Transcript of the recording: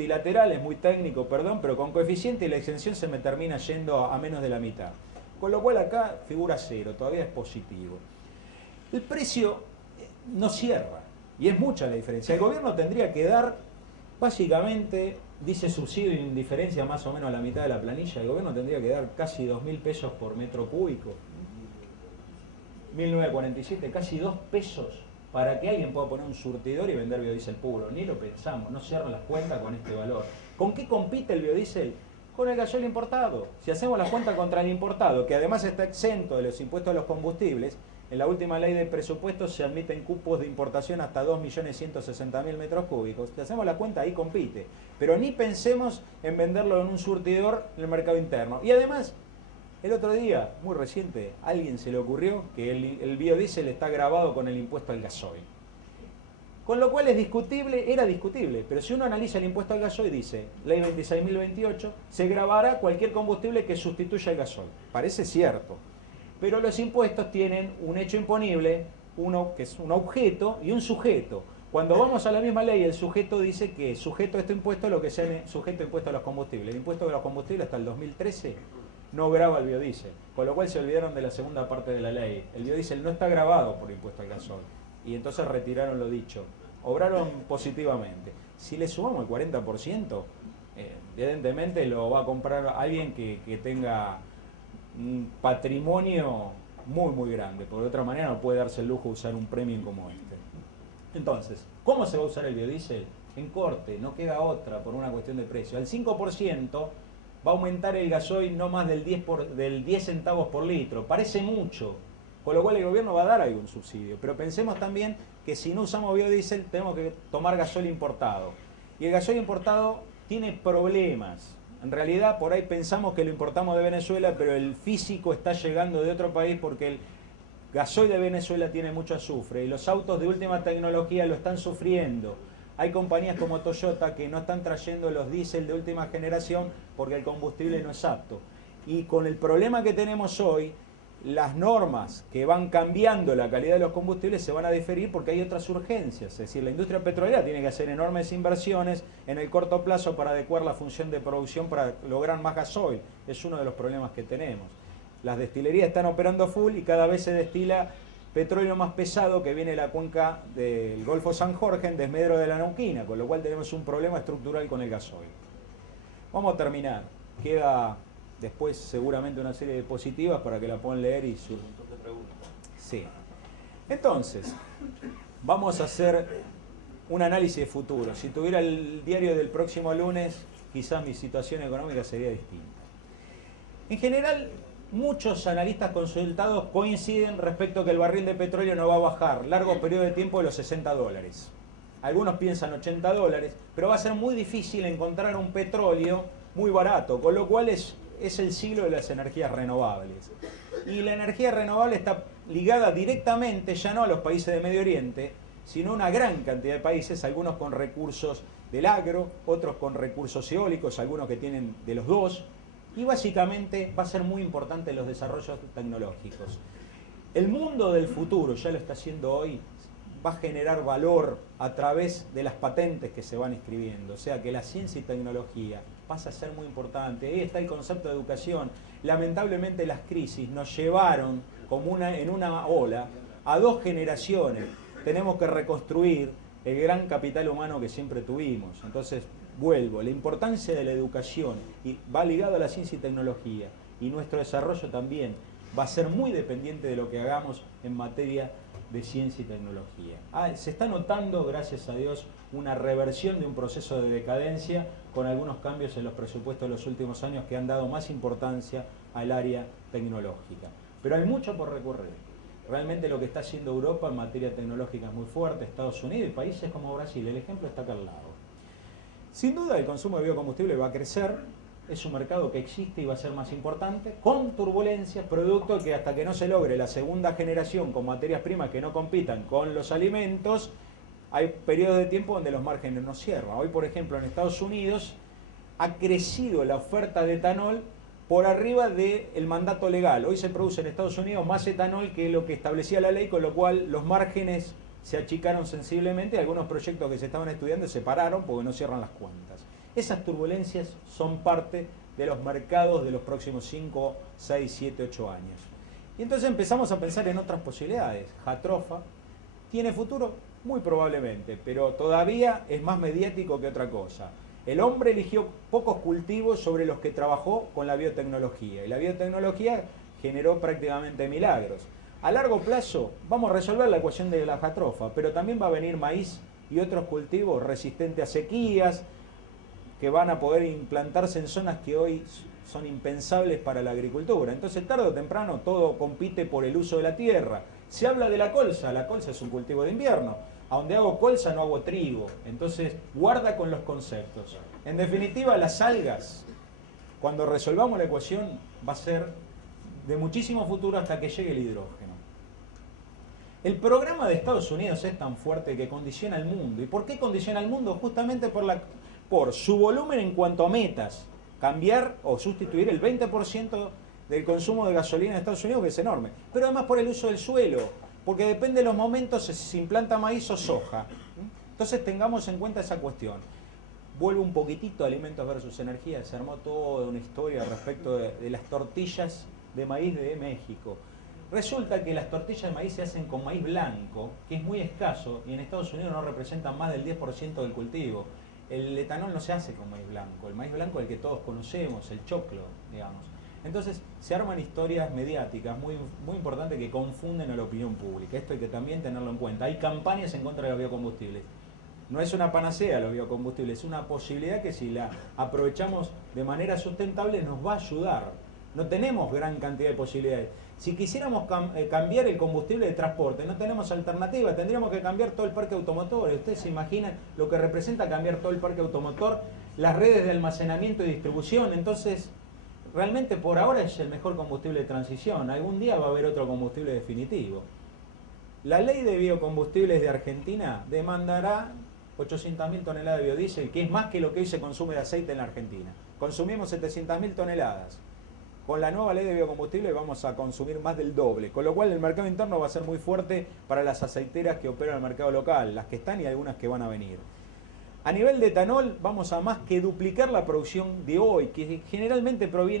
multilateral, es muy técnico, perdón, pero con coeficiente y la exención se me termina yendo a menos de la mitad. Con lo cual acá figura cero, todavía es positivo. El precio no cierra, y es mucha la diferencia. El gobierno tendría que dar, básicamente, dice subsidio e indiferencia más o menos a la mitad de la planilla, el gobierno tendría que dar casi 2.000 pesos por metro cúbico. 1.947, casi 2 pesos para que alguien pueda poner un surtidor y vender biodiesel puro. Ni lo pensamos, no cierran las cuentas con este valor. ¿Con qué compite el biodiesel? Con el gasoil importado. Si hacemos la cuenta contra el importado, que además está exento de los impuestos a los combustibles, en la última ley de presupuestos se admiten cupos de importación hasta 2.160.000 metros cúbicos. Si hacemos la cuenta, ahí compite. Pero ni pensemos en venderlo en un surtidor en el mercado interno. Y además, el otro día, muy reciente, a alguien se le ocurrió que el biodiesel está grabado con el impuesto al gasoil. Con lo cual es discutible, era discutible, pero si uno analiza el impuesto al gasoil, dice, ley 26.028, se grabará cualquier combustible que sustituya el gasoil. Parece cierto, pero los impuestos tienen un hecho imponible, uno que es un objeto y un sujeto. Cuando vamos a la misma ley, el sujeto dice que sujeto a este impuesto lo que sea sujeto a impuesto a los combustibles. El impuesto a los combustibles hasta el 2013 no grava el biodiesel, con lo cual se olvidaron de la segunda parte de la ley. El biodiesel no está gravado por impuesto al gasoil, y entonces retiraron lo dicho. Obraron positivamente. Si le sumamos el 40%, evidentemente lo va a comprar alguien que tenga un patrimonio muy muy grande, porque de otra manera no puede darse el lujo de usar un premium como este. Entonces, ¿cómo se va a usar el biodiesel? En corte, no queda otra por una cuestión de precio. Al 5% va a aumentar el gasoil no más del 10 centavos por litro. Parece mucho, con lo cual el gobierno va a dar algún subsidio. Pero pensemos también que si no usamos biodiesel tenemos que tomar gasoil importado. Y el gasoil importado tiene problemas. En realidad por ahí pensamos que lo importamos de Venezuela, pero el físico está llegando de otro país porque el gasoil de Venezuela tiene mucho azufre y los autos de última tecnología lo están sufriendo. Hay compañías como Toyota que no están trayendo los diésel de última generación porque el combustible no es apto. Y con el problema que tenemos hoy, las normas que van cambiando la calidad de los combustibles se van a diferir porque hay otras urgencias. Es decir, la industria petrolera tiene que hacer enormes inversiones en el corto plazo para adecuar la función de producción para lograr más gasoil. Es uno de los problemas que tenemos. Las destilerías están operando full y cada vez se destila petróleo más pesado que viene de la cuenca del Golfo San Jorge en desmedro de la Neuquina, con lo cual tenemos un problema estructural con el gasoil. Vamos a terminar. Queda después seguramente una serie de diapositivas para que la puedan leer y su... Sí. Entonces, vamos a hacer un análisis de futuro. Si tuviera el diario del próximo lunes, quizás mi situación económica sería distinta. En general, muchos analistas consultados coinciden respecto a que el barril de petróleo no va a bajar largo periodo de tiempo de los $60. Algunos piensan $80, pero va a ser muy difícil encontrar un petróleo muy barato, con lo cual es el siglo de las energías renovables. Y la energía renovable está ligada directamente, ya no a los países de Medio Oriente, sino a una gran cantidad de países, algunos con recursos del agro, otros con recursos eólicos, algunos que tienen de los dos, y básicamente va a ser muy importante los desarrollos tecnológicos. El mundo del futuro, ya lo está haciendo hoy, va a generar valor a través de las patentes que se van escribiendo, o sea que la ciencia y tecnología pasa a ser muy importante. Ahí está el concepto de educación. Lamentablemente las crisis nos llevaron como en una ola a 2 generaciones. Tenemos que reconstruir el gran capital humano que siempre tuvimos. Entonces, vuelvo, la importancia de la educación y va ligado a la ciencia y tecnología, y nuestro desarrollo también va a ser muy dependiente de lo que hagamos en materia de ciencia y tecnología. Se está notando, gracias a Dios, una reversión de un proceso de decadencia con algunos cambios en los presupuestos de los últimos años que han dado más importancia al área tecnológica. Pero hay mucho por recorrer. Realmente lo que está haciendo Europa en materia tecnológica es muy fuerte, Estados Unidos y países como Brasil. El ejemplo está acá al lado. Sin duda el consumo de biocombustible va a crecer, es un mercado que existe y va a ser más importante, con turbulencias, producto que hasta que no se logre la segunda generación con materias primas que no compitan con los alimentos, hay periodos de tiempo donde los márgenes no cierran. Hoy, por ejemplo, en Estados Unidos ha crecido la oferta de etanol por arriba del mandato legal. Hoy se produce en Estados Unidos más etanol que lo que establecía la ley, con lo cual los márgenes se achicaron sensiblemente. Algunos proyectos que se estaban estudiando se pararon porque no cierran las cuentas. Esas turbulencias son parte de los mercados de los próximos 5, 6, 7, 8 años. Y entonces empezamos a pensar en otras posibilidades. Jatropha tiene futuro, muy probablemente, pero todavía es más mediático que otra cosa. El hombre eligió pocos cultivos sobre los que trabajó con la biotecnología, y la biotecnología generó prácticamente milagros. A largo plazo vamos a resolver la ecuación de la jatropha, pero también va a venir maíz y otros cultivos resistentes a sequías, que van a poder implantarse en zonas que hoy son impensables para la agricultura. Entonces, tarde o temprano, todo compite por el uso de la tierra. Se habla de la colza es un cultivo de invierno. A donde hago colza no hago trigo. Entonces, guarda con los conceptos. En definitiva, las algas, cuando resolvamos la ecuación, va a ser de muchísimo futuro hasta que llegue el hidrógeno. El programa de Estados Unidos es tan fuerte que condiciona al mundo. ¿Y por qué condiciona al mundo? Justamente por su volumen en cuanto a metas. Cambiar o sustituir el 20% del consumo de gasolina en Estados Unidos, que es enorme. Pero además por el uso del suelo, porque depende de los momentos si se implanta maíz o soja. Entonces tengamos en cuenta esa cuestión. Vuelvo un poquitito a alimentos versus energía. Se armó toda una historia respecto de las tortillas de maíz de México. Resulta que las tortillas de maíz se hacen con maíz blanco, que es muy escaso, y en Estados Unidos no representa más del 10% del cultivo. El etanol no se hace con maíz blanco, el maíz blanco es el que todos conocemos, el choclo, digamos. Entonces se arman historias mediáticas muy importantes que confunden a la opinión pública. Esto hay que también tenerlo en cuenta. Hay campañas en contra de los biocombustibles. No es una panacea los biocombustibles, es una posibilidad que si la aprovechamos de manera sustentable nos va a ayudar. No tenemos gran cantidad de posibilidades. Si quisiéramos cambiar el combustible de transporte, no tenemos alternativa, tendríamos que cambiar todo el parque automotor. Ustedes se imaginan lo que representa cambiar todo el parque automotor, las redes de almacenamiento y distribución. Entonces, realmente por ahora es el mejor combustible de transición. Algún día va a haber otro combustible definitivo. La ley de biocombustibles de Argentina demandará 800.000 toneladas de biodiesel, que es más que lo que hoy se consume de aceite en la Argentina. Consumimos 700.000 toneladas. Con la nueva ley de biocombustible vamos a consumir más del doble, con lo cual el mercado interno va a ser muy fuerte para las aceiteras que operan en el mercado local, las que están y algunas que van a venir. A nivel de etanol vamos a más que duplicar la producción de hoy, que generalmente proviene